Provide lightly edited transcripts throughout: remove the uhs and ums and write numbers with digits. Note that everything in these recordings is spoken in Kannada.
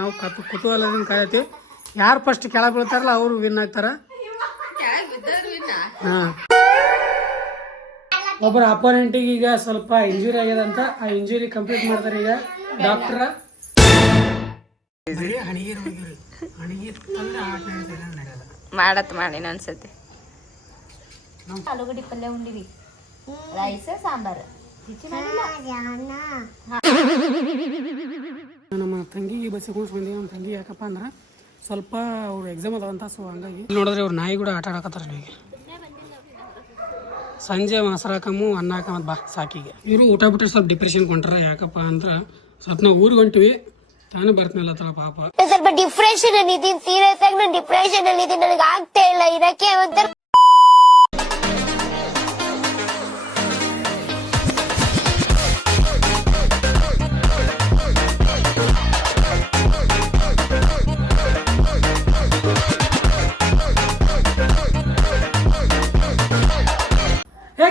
ನಾವು ಕುತೂಹಲದಿಂದ ಕಾಯತಿ ಯಾರು ಫಸ್ಟ್ ಕೆಳಗೆ ಬೀಳ್ತಾರಲ್ಲ ಅವರು ವಿನ್ ಆಗ್ತಾರ. ಒಬ್ಬರ ಅಪೋನೆಂಟಿಗೆ ಈಗ ಸ್ವಲ್ಪ ಇಂಜುರಿ ಆಗ್ಯದಂತ, ಆ ಇಂಜುರಿ ಕಂಪ್ಲೀಟ್ ಮಾಡ್ತಾರೆ ಈಗ ಡಾಕ್ಟರ್. ಮಾಡತ್ ಮಾಡಿ ಅನ್ಸತ್ತೆ. ಆಲೂಗಡ್ಡಿ ಪಲ್ಯ ಉಂಡಿವಿ, ರೈಸ್ ಸಾಂಬಾರ್. ನಮ್ಮ ತಂಗಿಗೆ ಬಸ್ಸಿಗೆ ಬಂದೀವಿ. ನಮ್ಮ ತಂಗಿ ಯಾಕಪ್ಪ ಅಂದ್ರೆ ಸ್ವಲ್ಪ ಅವ್ರು ಎಕ್ಸಾಮ್ ಅದಾವಂತ, ಸೊ ಹಂಗಾಗಿ ನೋಡಿದ್ರೆ ಅವ್ರು ನಾಯಿ ಕೂಡ ಆಟ ಆಡಕತ್ತಾರ. ಈಗ ಸಂಜೆ ಮೊಸರು ಹಾಕಮ್ಮು ಅನ್ನ ಹಾಕಮ್ಮದು ಬಾ ಸಾಕಿಗೆ. ಇವರು ಊಟ ಬಿಟ್ಟರೆ ಸ್ವಲ್ಪ ಡಿಪ್ರೆಷನ್ ಕೊಂಡ್ರ. ಯಾಕಪ್ಪ ಅಂದ್ರೆ ಸ್ವಲ್ಪ ನಾವು ಊರಿಗೆ ಹೊಂಟಿವಿ, ತಾನು ಬರ್ತನಲ್ಲ ತಳ ಪಾಪ. ಸ್ವಲ್ಪ ಡಿಪ್ರೆಷನ್ ಅಲ್ಲಿ ಇದೀನಿ, ಸೀರಿಯಸ್ ಆಗಿ ನಾನು ಡಿಪ್ರೆಷನ್ ಅಲ್ಲಿ ಇದೀನಿ, ನನಗೆ ಆಗ್ತಾ ಇಲ್ಲ ಇರಕ್ಕೆ ಒಂಥರ.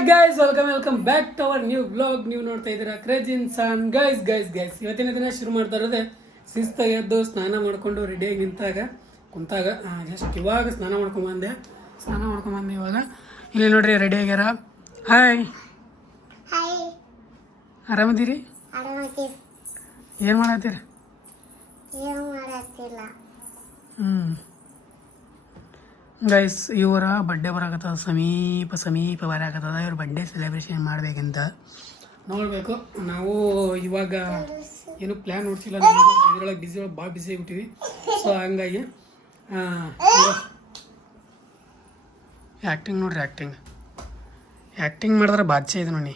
Guys welcome back to our new blog. ನೀವು ನೋಡ್ತಾ ಇದ್ದೀರಾ ಕ್ರೇಜಿ ಇನ್ಸಾನ್. ಗೈಸ್ ಇವತ್ತಿನ ದಿನ ಶುರು ಮಾಡ್ತಾ ಇರೋದೆ ಶಿಸ್ತಾಗಿ ಎದ್ದು ಸ್ನಾನ ಮಾಡ್ಕೊಂಡು ರೆಡಿಯಾಗಿ ಕುಂತಾಗ ಜಸ್ಟ್ ಇವಾಗ ಸ್ನಾನ ಮಾಡ್ಕೊಂಬಂದೆ. ಇವಾಗ ಇಲ್ಲಿ ನೋಡ್ರಿ ರೆಡಿ ಆಗ್ಯಾರ. ಹಾಯ್, ಆರಾಮದಿರಿ? ಏನು ಮಾಡತ್ತೀರಿ? ಗೈಸ್ ಇವರ ಬರ್ಡೇ ಬರಾಕತ್ತದ, ಸಮೀಪ ಬರಾಕತ್ತದ. ಇವ್ರ ಬರ್ಡೇ ಸೆಲೆಬ್ರೇಷನ್ ಮಾಡ್ಬೇಕಂತ ನೋಡಬೇಕು. ನಾವು ಇವಾಗ ಏನು ಪ್ಲ್ಯಾನ್ ನೋಡ್ತಿಲ್ಲ, ಇದ್ರೊಳಗೆ ಭಾಳ ಬ್ಯುಸಿ ಆಗಿಬಿಟ್ಟಿವಿ. ಸೊ ಹಂಗಾಗಿ ಆ್ಯಕ್ಟಿಂಗ್ ನೋಡ್ರಿ, ಆ್ಯಕ್ಟಿಂಗ್ ಮಾಡಿದ್ರೆ ಬಾದ್ಶಾ ಇದು ನೋಡಿ,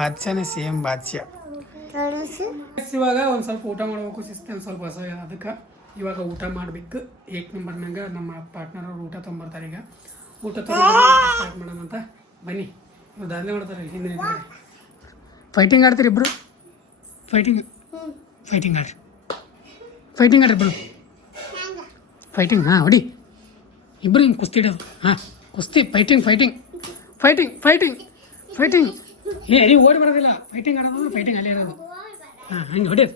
ಬಾದ್ಶಾನೇ ಸೇಮ್ ಬಾದ್ಶಾ. ಇವಾಗ ಒಂದು ಸ್ವಲ್ಪ ಊಟ ಮಾಡ್ಬೇಕು, ಶಿಸ್ತೇನೆ ಸ್ವಲ್ಪ ಹೊಸ. ಅದಕ್ಕೆ ಇವಾಗ ಊಟ ಮಾಡಬೇಕು. 8 ನಂಬರ್ನಾಗ ನಮ್ಮ ಪಾರ್ಟ್ನರ್ ಅವ್ರು ಊಟ ತೊಗೊಂಬರ್ತಾರೆ. ಈಗ ಊಟ ಸ್ಟಾರ್ಟ್ ಮಾಡೋಣ ಅಂತ ಬನ್ನಿ. ಇವ್ರು ದಾಂಧಲೆ ಮಾಡ್ತಾರೆ ಹಿಂದೆ ನಿಂತಿದ್ದಾರೆ. ಫೈಟಿಂಗ್ ಆಡ್ತೀರಿ ಇಬ್ಬರು? ಫೈಟಿಂಗ್ ಆಡ್ರಿ ಇಬ್ಬರು. ಫೈಟಿಂಗ್ ಹೊಡಿ ಇಬ್ಬರು. ಹಿಂಗೆ ಕುಸ್ತಿ ಇಡೋದು. ಕುಸ್ತಿ ಫೈಟಿಂಗ್. ನೀವು ಓಡಿ ಬರೋದಿಲ್ಲ. ಫೈಟಿಂಗ್ ಆಡೋದು, ಫೈಟಿಂಗ್ ಅಲ್ಲೇ ಇರೋದು. ಹಂಗೆ ಹೊಡ್ರಿ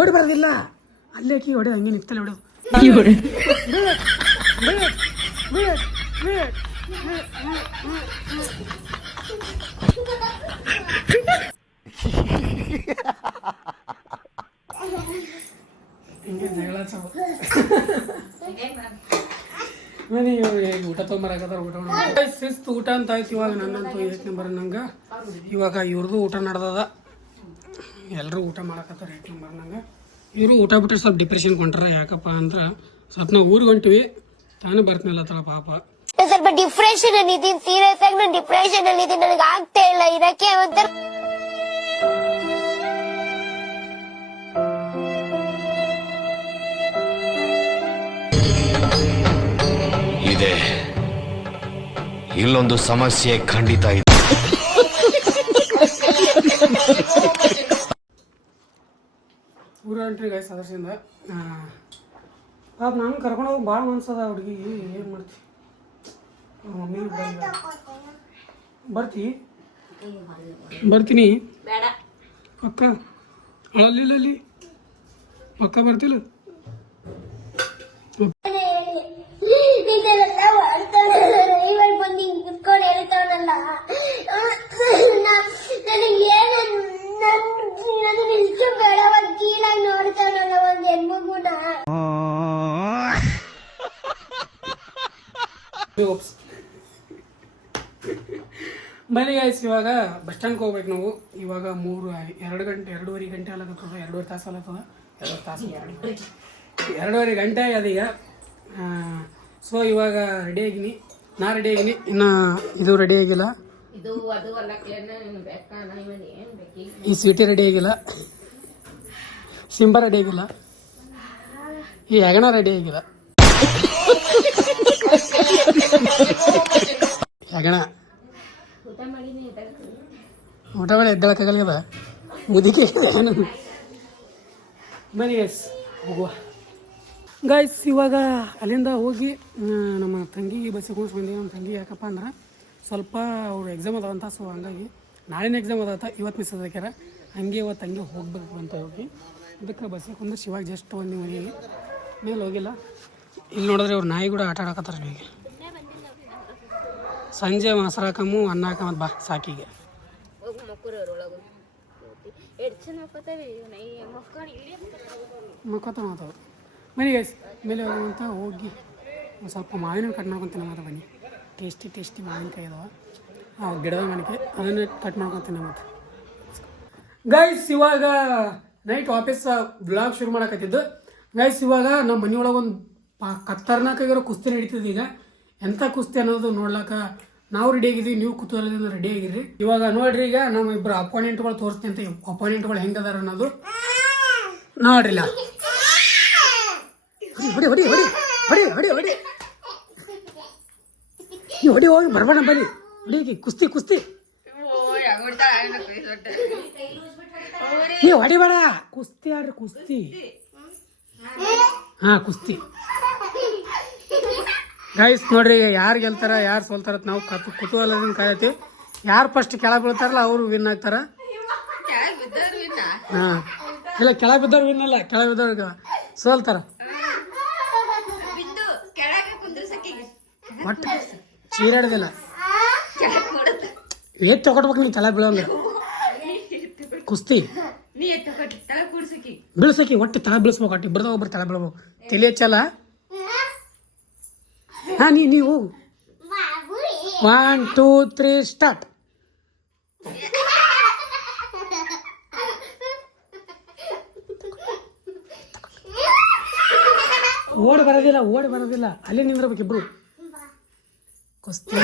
ಓಡಿ ಬರೋದಿಲ್ಲ. ಅಲ್ಲೇ ಹಾಕಿ ಹೊಡೆ, ಹಂಗೆ ನಿಂತಲ್ಲ ಹೊಡೋದು. ಹಿಂಗೆ ಜಗಳ ಮನೆ ಊಟ ತೊಗೊಂಬರಾಕತ್ತಾರ. ಶಿಸ್ತು ಊಟ ಅಂತ ಆಯ್ತು. ಇವಾಗ ನನ್ನಂತೂ 8 ನಂಬರ್ ನಂಗೆ. ಇವಾಗ ಇವ್ರದ್ದು ಊಟ ನಡೆದದ. ಎಲ್ಲರೂ ಊಟ ಮಾಡಕತ್ತಾರ 8 ನಂಬರ್ ನಂಗೆ. ಇವರು ಊಟ ಬಿಟ್ಟರೆ ಸ್ವಲ್ಪ ಡಿಪ್ರೆಷನ್ ಕೊಂಡ್ರ. ಯಾಕಪ್ಪ ಅಂದ್ರೆ ಸ್ವಲ್ಪ ನಾವು ಊರಿಗೆ ಹೊಂಟಿವಿ, ತಾನು ಬರ್ತನಲ್ಲ ತಳ ಪಾಪ. ಸ್ವಲ್ಪ ಡಿಪ್ರೆಷನ್ ಅಲ್ಲಿ ಇದೀನಿ, ಸೀರಿಯಸ್ ಆಗಿ ನಾನು ಡಿಪ್ರೆಷನ್ ಅಲ್ಲಿ ಇದೀನಿ, ನನಗೆ ಆಗ್ತಾ ಇಲ್ಲ ಇರಕ್ಕೆ ಒಂಥರ. ಇದೆ ಇಲ್ಲೊಂದು ಸಮಸ್ಯೆ ಖಂಡಿತ ಇದೆ. ಊರ ಹೊಂಟ್ರಿ ಗೈಸ್ ಅದರ್ಸಿಂದ. ಪಾಪ ನಾನು ಕರ್ಕೊಂಡು ಹೋಗಿ ಭಾಳ ಮನ್ಸದ ಹುಡುಗಿ. ಏನು ಮಾಡ್ತಿ? ಮಮ್ಮಿ ಬರ್ತೀನಿ ಅಕ್ಕ. ಅಲ್ಲಿ ಅಕ್ಕ ಬರ್ತಿಲ್ಲ. ಬನ್ನಿ ಗೈಸ್, ಇವಾಗ ಬಸ್ ಸ್ಟ್ಯಾಂಡ್ಗೆ ಹೋಗ್ಬೇಕು ನಾವು. ಇವಾಗ 2:30 ಗಂಟೆ ಆಗತ್ತದ. 2.5 ತಾಸು ಆಗತ್ತದ. 2.5 ಗಂಟೆ ಅದೀಗ. ಸೊ ಇವಾಗ ರೆಡಿ ಆಗಿನಿ. ಇನ್ನು ಇದು ರೆಡಿ ಆಗಿಲ್ಲ. ಈ ಸ್ವೀಟಿ ರೆಡಿ ಆಗಿಲ್ಲ. ಸಿಂಬ ರೆಡಿ ಆಗಿಲ್ಲ. ಈ ಹೆಗಣ ರೆಡಿ ಆಗಿಲ್ಲ. ಹೆಗಣ ಊಟ ಮಾಡಿ ಎದ್ದಳಕ್ಕಾಗಲ್ಲ ಮುದುಕಿ. ಬನ್ನಿ ಗೈಸ್ ಹೋಗುವ. ಗೈಸ್ ಇವಾಗ ಅಲ್ಲಿಂದ ಹೋಗಿ ನಮ್ಮ ತಂಗಿಗೆ ಬಸ್ಸಿಗೆ ಬಂದೀವಿ. ನಮ್ಮ ತಂಗಿ ಯಾಕಪ್ಪ ಅಂದ್ರೆ ಸ್ವಲ್ಪ ಅವ್ರು ಎಕ್ಸಾಮ್ ಅದಾವಂತ, ಸೊ ಹಂಗಾಗಿ ನಾಳಿನ ಎಕ್ಸಾಮ್ ಅದಾವತ್ತ, ಇವತ್ತು ಮಿಸ್ ಅದಕ್ಕಾರ ಹಂಗೆ ಇವತ್ತು ಹಂಗೆ ಹೋಗ್ಬೇಕು ಅಂತ ಹೋಗಿ ಇದಕ್ಕೆ ಬಸ್ಸಿಗೆ ಕುಂದ್ರೆ ಶಿವಾಗ ಜಸ್ಟ್ ಒಂದು ಮನೆಗೆ ಮೇಲೆ ಹೋಗಿಲ್ಲ. ಇಲ್ಲಿ ನೋಡಿದ್ರೆ ಅವ್ರು ನಾಯಿ ಕೂಡ ಆಟ ಆಡಕತ್ತಾರೆ. ಈಗ ಸಂಜೆ ಮೊಸರಾಕಮ್ಮು ಅನ್ನ ಹಾಕಮ್ಮದು ಬಾ ಸಾಕಿಗೆ ಮಕ್ಕೋತ ಮಾತಾವು ಬನ್ನಿ ಗೈಸ್. ಮೇಲೆ ಹೋಗುವಂತ ಹೋಗಿ ಒಂದು ಸ್ವಲ್ಪ ಮಾವಿನ ಕಟ್ ಮಾಡ್ಕೊತೀನಿ ಮಾತ್ರ ಬನ್ನಿ. ಟೇಸ್ಟಿ ಮಾವಿನಕಾಯಿ ಇದಾವೆ, ಆ ಗಿಡದ ಮಾವಿನಕಾಯಿ ಅದನ್ನು ಕಟ್ ಮಾಡ್ಕೊತೀನಿ ಮತ್ತೆ ಗೈಸ್. ಇವಾಗ ನೈಟ್ ವಾಪಸ್ ಬ್ಲಾಗ್ ಶುರು ಮಾಡಕತ್ತಿದ್ದು ಗೈಸ್. ಇವಾಗ ನಮ್ಮ ಮನೆಯೊಳಗೆ ಒಂದು ಖತರ್ನಾಕಾಗಿರೋ ಕುಸ್ತಿ ನಡೀತದೆ. ಈಗ ಎಂಥ ಕುಸ್ತಿ ಅನ್ನೋದು ನೋಡ್ಲಾಕ ನಾವು ರೆಡಿ ಆಗಿದ್ದೀವಿ, ನೀವು ಕುತೂಹಲದಿಂದ ರೆಡಿ ಆಗಿರ್ರಿ. ಇವಾಗ ನೋಡ್ರಿ, ಈಗ ನಮ್ಮ ಇಬ್ಬರು ಅಪೋನೆಂಟ್ಗಳು ತೋರಿಸ್ತೀನಿ ಅಂತ. ಅಪೋನೆಂಟ್ಗಳು ಹೆಂಗದಾರ ಅನ್ನೋದು ನೋಡ್ರಿಲ್ಲ. ಹೊಡಿ ಹೊಡಿ ಹೊಡಿ ಹೊಡಿ ಹೊಡಿ ಹೊಡಿ ನೀವು ಹೊಡಿ ಹೋಗಿ ಬರ್ಬೇಡ ಬನ್ನಿ ಹೊಡಿ. ಕುಸ್ತಿ ಕುಸ್ತಿ ನೀವು ಹೊಡಿಬೇಡ, ಕುಸ್ತಿ ಆಡ್ರಿ ಕುಸ್ತಿ. ಹಾ ಕುಸ್ತಿ ಗೈಸ್. ನೋಡ್ರಿ ಯಾರು ಗೆಲ್ತಾರ ಯಾರು ಸೋಲ್ತಾರ ನಾವು ಕುತೂಹಲದಿಂದ ಕಾಯತ್ತೀವಿ. ಯಾರು ಫಸ್ಟ್ ಕೆಳಗೆ ಬೀಳ್ತಾರಲ್ಲ ಅವರು ವಿನ್ ಆಗ್ತಾರ. ಹಾ ಇಲ್ಲ, ಕೆಳಗೆ ಬಿದ್ದವ್ರು ವಿನ್ ಅಲ್ಲ, ಕೆಳಗೆ ಬಿದ್ದವ್ರಿಗೆ ಸೋಲ್ತಾರ. ಒಟ್ಟು ಚೀರಾಡೋದಿಲ್ಲ, ಏಟ್ ತಗೊಡ್ಬೇಕು ನೀವು ಕೆಳಗೆ ಬೀಳೋಂಗ. ಕುಸ್ತಿ ಬೀಳ್ಸಕಿ, ಒಟ್ಟು ತಳ ಬೀಳಿಸ್ಬೇಕು, ಒಟ್ಟು ಇಬ್ಬರದ ಒಬ್ಬರು ತಳ ಬೀಳ್ಬೇಕು. ತಲೆ ಹಚ್ಚಲ್ಲ. ಹಾ ನೀವು 1 2 3 ಸ್ಟಾರ್ಟ್. ಓಡಿ ಬರೋದಿಲ್ಲ, ಅಲ್ಲಿ ನಿಂದ್ರಬೇಕು ಇಬ್ರು. ಕುಸ್ತಿ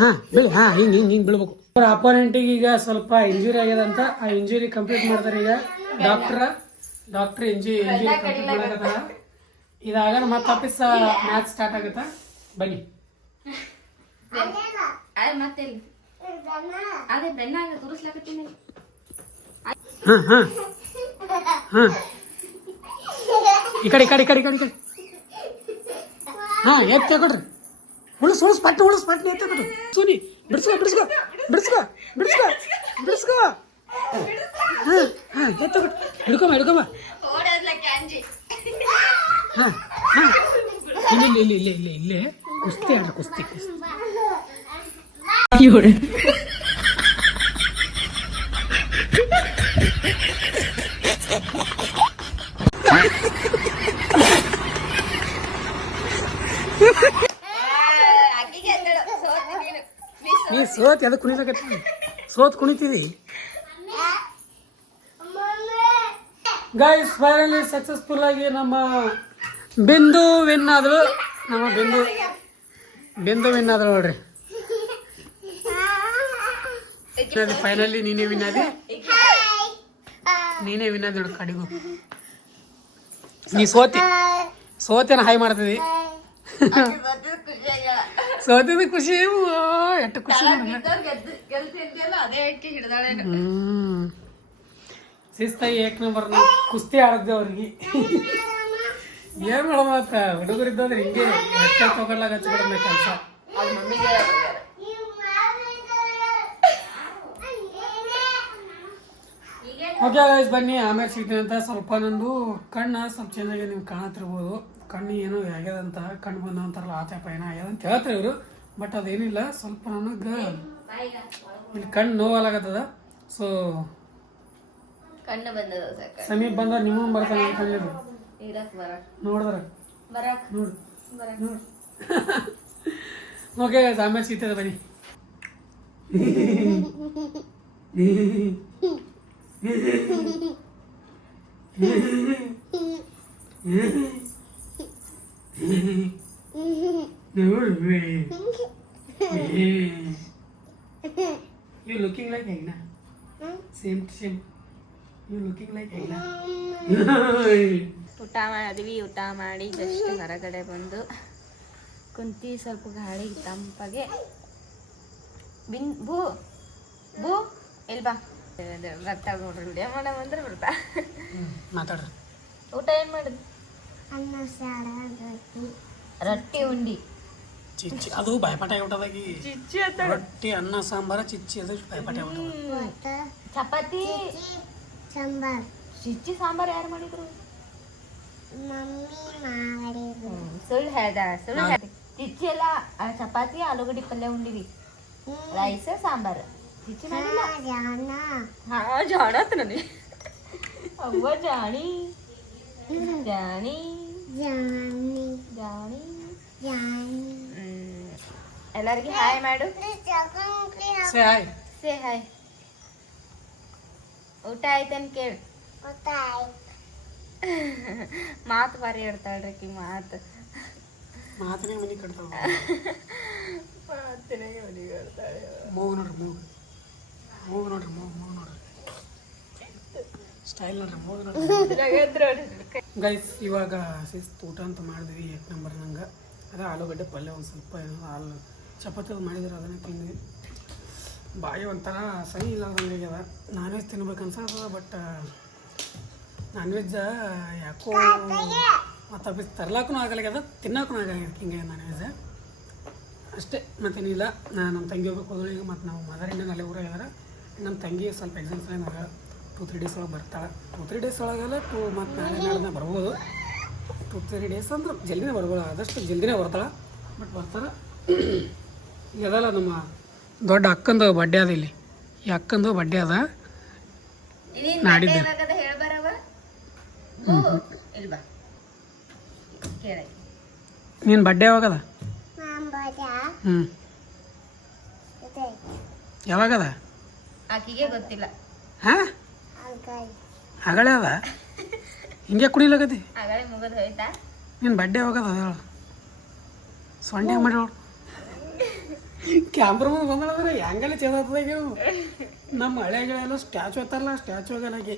ಹಾ ಬೀಳಿ. ಹಾ ಹಿಂಗೆ ಬೀಳ್ಬೇಕು. ಅವ್ರ ಅಪೋನೆಂಟಿಗೆ ಈಗ ಸ್ವಲ್ಪ ಇಂಜುರಿ ಆಗ್ಯದಂತ, ಆ ಇಂಜುರಿ ಕಂಪ್ಲೀಟ್ ಮಾಡ್ತಾರೆ ಈಗ ಡಾಕ್ಟರ್ ಇಂಜುರಿ ಕಂಪ್ಲೀಟ್ ಮಾಡಕತ್ತಾರ. ಇದಾಗ ಮತ್ತೆ ವಾಪಸ್ ಮ್ಯಾಚ್ ಸ್ಟಾರ್ಟ್ ಆಗುತ್ತಾ ಬನ್ನಿ. ಈ ಕಡೆ ಹಾ ಎತ್ ತಗೊಡ್ರಿ. ಉಳಿಸ್ ಪಟ್ಟು ಎತ್ ತಗೊಡ್ರಿ. ಸುನಿ ಬಿಡ್ಸ್ಕೊ. ಹಾ ಎತ್ ತಗೊಡ್ರಿ. ಹಿಡ್ಕೊಂಬ. ಇಲ್ಲೇ ಕುಸ್ತಿ ಆಡ್ರಿ ಕುಸ್ತಿ. ನೀ ಸೋತ್ ಎದಕ್ಕೆ ಕುಣಿಲಕತ್ತಿ? ಸೋತ್ ಕುಣಿತೀವಿ ಗೈಸ್. ಫೈನಲಿ ಸಕ್ಸಸ್ಫುಲ್ ಆಗಿ ನಮ್ಮ ಬಿಂದು ವಿನ್ ಆದ್ರು. ಬಿಂದು ವಿನ್ ಆದ್ರು ನೋಡ್ರಿ. ಫೈನಲಿ ನೀನೇ ವಿನ್ ಆದಿ ನೋಡು. ಕಡಿಗು ನೀ ಸೋತೇನ ಹಾಯ್ ಮಾಡ್ತಿದಿ. ಸೋತಿದ ಖುಷಿ, ಎಷ್ಟು ಖುಷಿ. ಶಿಸ್ತಾಗಿ 1 ನಂಬರ್ ಕುಸ್ತಿ ಆಡದ್ದೆ ಅವ್ರಿಗೆ. ಏನ್ ಮಾಡೋದ ಹುಡುಗರಿದ್ದೋದ್ರೆ ಹಿಂಗೆ ಹೆಚ್ಚ ತಗೊಳ್ಲಾಗ ಹಚ್ಬಿಡೋದ ಕೆಲಸ. ಓಕೆ ಗೈಸ್ ಬನ್ನಿ, ಆಮೇಲೆ ಸಿಗ್ತೀನಿ ಅಂತ. ಸ್ವಲ್ಪ ನಂದು ಕಣ್ಣು ಸ್ವಲ್ಪ ಚೇಂಜ್ ಆಗಿ ನಿಮ್ಗೆ ಕಾಣತ್ತಿರ್ಬೋದು. ಕಣ್ಣು ಏನೋ ಆಗ್ಯದಂತ, ಕಣ್ಣು ಬಂದ ಅಂತಾರಲ್ಲ ಆ ಟೈಪ್ ಏನೋ ಆಗ್ಯದ ಅಂತ ಹೇಳ್ತಾರೆ ಇವರು. ಬಟ್ ಅದೇನಿಲ್ಲ, ಸ್ವಲ್ಪ ನನಗೆ ಇಲ್ಲಿ ಕಣ್ಣು ನೋವಾಗತ್ತದ. ಸೊ ಕಣ್ಣು ಬಂದದ ಸಮೀಪ ಬಂದವ್ರು ನಿಮ್ಮನ್ನು ಬರ್ತಾನೆ ಕಣ್ಣಿದು ನೋಡಿದ್ರೆ ನೋಡು. ಓಕೆ ಆಮೇಲೆ ಸಿಗ್ತದೆ ಬನ್ನಿ. You looking like Egna. Same. You looking like Egna. ಊಟ ಮಾಡಿದ್ವಿ. ಊಟ ಮಾಡಿ ಜಸ್ಟ್ ಹೊರಗಡೆ ಬಂದು ಕುಂತಿ ಸ್ವಲ್ಪ ಗಾಳಿ ತಂಪಾಗೆ. ಬೂ ಎಲ್ಲಿ ಬಾ ಬರ್ತಾಳ ನೋಡ್ರಿ. ವಿಡಿಯೋ ಮಾಡಂದ್ರೆ ಬರ್ತಾ ಮಾತಾಡ್ರಿ. ಊಟ ಏನು ಮಾಡಿದ್ವಿ? ರೊಟ್ಟಿ ಉಂಡಿ. ಚಿಚ್ಚಿ ಅದು ಬಾಯ್ಪಾಟ ಊಟದಾಗಿ ಚಿಚ್ಚಿ ಅಂತ ರೊಟ್ಟಿ ಅನ್ನ ಸಾಂಬಾರ ಚಿಚ್ಚಿ ಅದು ಬಾಯ್ಪಾಟ ಊಟ ಚಪಾತಿ ಸಾಂಬಾರ್ ಚಿಚ್ಚಿ ಸಾಂಬಾರ್ ಯಾರು ಮಾಡಿದ್ರು? ಮಮ್ಮಿ ಮಾಡಿದ್ರು. ಸುಳ್ಳು ಹೇಳ್ದ ಚಿಚ್ಚಿ ಎಲ್ಲ ಚಪಾತಿ ಆಲೂಗಡ್ಡೆ ಪಲ್ಯ ಉಂಡಿವಿ, ರೈಸ್ ಸಾಂಬಾರ್. ಚಿಚ್ಚಿ ಮಾಡಿಲ್ಲ. ಜಾನ ಹಾ ಜಾಣತ್ ನನಗೆ ಅವ್ವ ಜಾಣಿ ಜಾಣಿ ಜಾನಿ ಜಾಣಿ. ಜಾನಿ ಎಲ್ಲರಿಗೆ ಹಾಯ್ ಮಾಡು. Say hi. Say hi. ಊಟ ಆಯ್ತೇನು ಕೇಳು. ಮಾತು ಬಾರಿ ಹೇಳ್ತಾಳ್ರಿ ಆಕಿ ಮಾತು. ಮಾತನೇ ಮನೆ ಕಟ್ತಾವ. ಮಾತಿನಾಗ ಮನೆಗೆ ಹೇಳ್ತಾಳೆ. ಮೂಗು ನೋಡ್ರಿ ಮೂಗು ಮೂಗು ನೋಡ್ರಿ ಮೂಗು ನೋಡ್ರಿ ಸ್ಟೈಲ್ ನೋಡ್ರಿ ಮೂಗು ನೋಡ್ರಿ. ಗೈಸ್ ಇವಾಗ ಶಿಸ್ತು ಊಟ ಅಂತ ಮಾಡಿದ್ವಿ 1 ನಂಬರ್ ನಂಗೆ. ಅದೇ ಆಲೂಗಡ್ಡೆ ಪಲ್ಯ ಒಂದು ಸ್ವಲ್ಪ ಏನೋ ಹಾಲು ಚಪಾತಿ ಅದು ಮಾಡಿದ್ರೆ ಅದನ್ನೇ ತಿಂದ್ವಿ. ಬಾಯಿ ಒಂಥರ ಸರಿ ಇಲ್ಲ ಆಗ್ಯದ. ನಾನ್ ವೆಜ್ ತಿನ್ಬೇಕು ಅನ್ಸದ, ಬಟ್ ನಾನ್ ವೆಜ್ ಯಾಕೋ ಮತ್ತು ಬಿಸಿ ತರ್ಲಾಕೂ ಆಗಲ್ಲಾಗ್ಯದ, ತಿನ್ನೋಕ್ಕೂ ಆಗಲ್ಲಾಗ್ಯದ. ಹಿಂಗೆ ನಾನ್ ವೆಜ್ ಅಷ್ಟೇ, ಮತ್ತೇನಿಲ್ಲ. ನಮ್ಮ ತಂಗಿ ಹೋಗ್ಬೇಕು ಹೋದಳಿಗೆ, ಮತ್ತು ನಾವು ಮದರ್ ಇಂಡಿಯನ್ ಅಲ್ಲೇ ಊರಾಗಿದ್ದಾರೆ. ನಮ್ಮ ತಂಗಿ ಸ್ವಲ್ಪ ಎಕ್ಸಾಮ್ಸ್ ಏನಾಗ 2-3 ಡೇಸ್ ಒಳಗೆ ಬರ್ತಾಳೆ. 2-3 ಡೇಸ್ ಒಳಗೆಲ್ಲ ಮತ್ತು ನಾಳೆ ನಾಳೆ ಬರ್ಬೋದು. 2-3 ಡೇಸ್ ಅಂದ್ರೆ ಜಲ್ದಿನೇ ಬರ್ಬೋದು, ಆದಷ್ಟು ಜಲ್ದಿನೇ ಬರ್ತಾಳೆ. ಬಟ್ ಬರ್ತಾರೆ. ಇದಲ್ಲ ನಮ್ಮ ದೊಡ್ಡ ಅಕ್ಕಂದು ಬಡ್ಡೆ ಅದ ಇಲ್ಲಿ. ಈ ಅಕ್ಕಂದು ಬಡ್ಡೆ ಅದ ನಾಡಿದ್ದು. ನೀನು ಬಡ್ಡೆ ಯಾವಾಗದ? ಯಾವಾಗದ? ಆಕಿಗೆ ಗೊತ್ತಿಲ್ಲ. ಹಾಂ ಆಗಲೇ ಅದ. ಹಿಂಗೆ ಕುಡಿಲಾಗತಿ. ಆಗಲೇ ಮುಗಿದು ಹೋಯ್ತಾ? ನಿನ್ನ ಬಡ್ಡೆ ಯಾವಾಗದ ಹೇಳು. ಸೊಂಡೆ ಮಾಡಿ ಕ್ಯಾಮ್ರಾ ಮುಂದೆ ಬಂದ್ರೆ ಹೆಂಗೆಲ್ಲ ಚೇದಾಗ್ತದಾಗ. ನಮ್ಮ ಹಳೆಗಳೆಲ್ಲ ಸ್ಟ್ಯಾಚು ಹತ್ತಾರಲ್ಲ, ಸ್ಟ್ಯಾಚು ಆಗಲಾಗಿ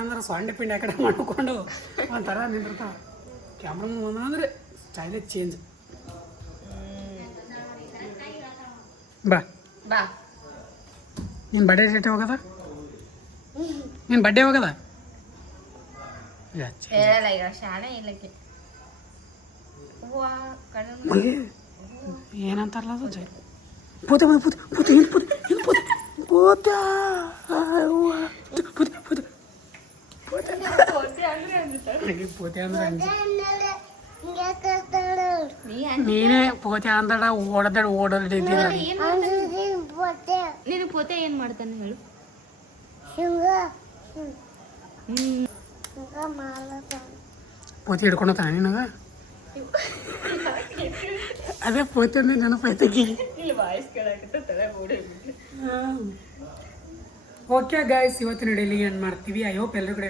ಅಂದ್ರೆ ಸೊಂಡೆ ಪಿಂಡಿ ಆ ಕಡೆ ಮಾಡ್ಕೊಂಡು ಒಂಥರ ನಿಂದಿರ್ತಾವ. ಕ್ಯಾಮ್ರಾ ಮುಂದೆ ಬಂದ್ರೆ ಸ್ಟೈಲೇ ಚೇಂಜ್. ಬಾ ಬಾ. ನಿನ್ನ ಬಡ್ಡೆ ಡೇಟ್ ಯಾವಾಗದ? ನಿನ್ನ ಬಡ್ಡೆ ಯಾವಾಗದ? ಹೇಳಲ್ಲ ಈಗ, ಶಾಣೆ ಇಲ್ಲಕ್ಕೆ. ಏನಂತಾರಲ್ಲ ಅದು ಜೈ ಪೂತೆ ಪೂತೆ ಪೂತೆ ಏನು ಪೂತೆ ಏನು ಪೂತೆ ಪೂತೆ ಪೂತೆ ಪೂತೆ ಪೂತೆ ಪೂತೆ ಅಂದ್ರೆ ನೀನೇ ಪೋತೆ ಅಂದಡ ಓಡದಿದ್ದೀರ. ನೀನು ಪೋತೆ ಏನ್ ಮಾಡ್ತಾನೆ ಹೇಳು? ಪೋತೆ ಹಿಡ್ಕೊಂಡತಾನೆ ನಿನಗೆ? ಅದೇ ಪೋತೆ ಅಂದ್ರೆ ನೆನಪೈತಕಿ. ಓಕೆ ಗೈಸ್, ಇವತ್ತಿನ ಡೈಲಿ ಏನು ಮಾಡ್ತೀವಿ. ಐ ಹೋಪ್ ಎಲ್ಲರೂ ಕೂಡ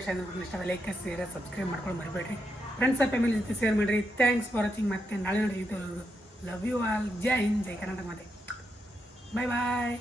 ಇಷ್ಟ ಲೈಕ್ ಶೇರ್ ಸಬ್ಸ್ಕ್ರೈಬ್ ಮಾಡ್ಕೊಂಡು ಮರಿಬೇಡ್ರಿ. ಫ್ರೆಂಡ್ಸ್ ಆ್ಯಂಡ್ ಫ್ಯಾಮಿಲಿ ಜೊತೆ ಶೇರ್ ಮಾಡಿರಿ. Thanks for watching. ಮತ್ತೆ ನಾಳೆ ನೋಡಿ ಲವ್ ಯು ಆಲ್. ಜೈ ಹಿಂದ್, ಜೈ ಕರ್ನಾಟಕ. ಮತ್ತೆ ಬಾಯ್ ಬಾಯ್.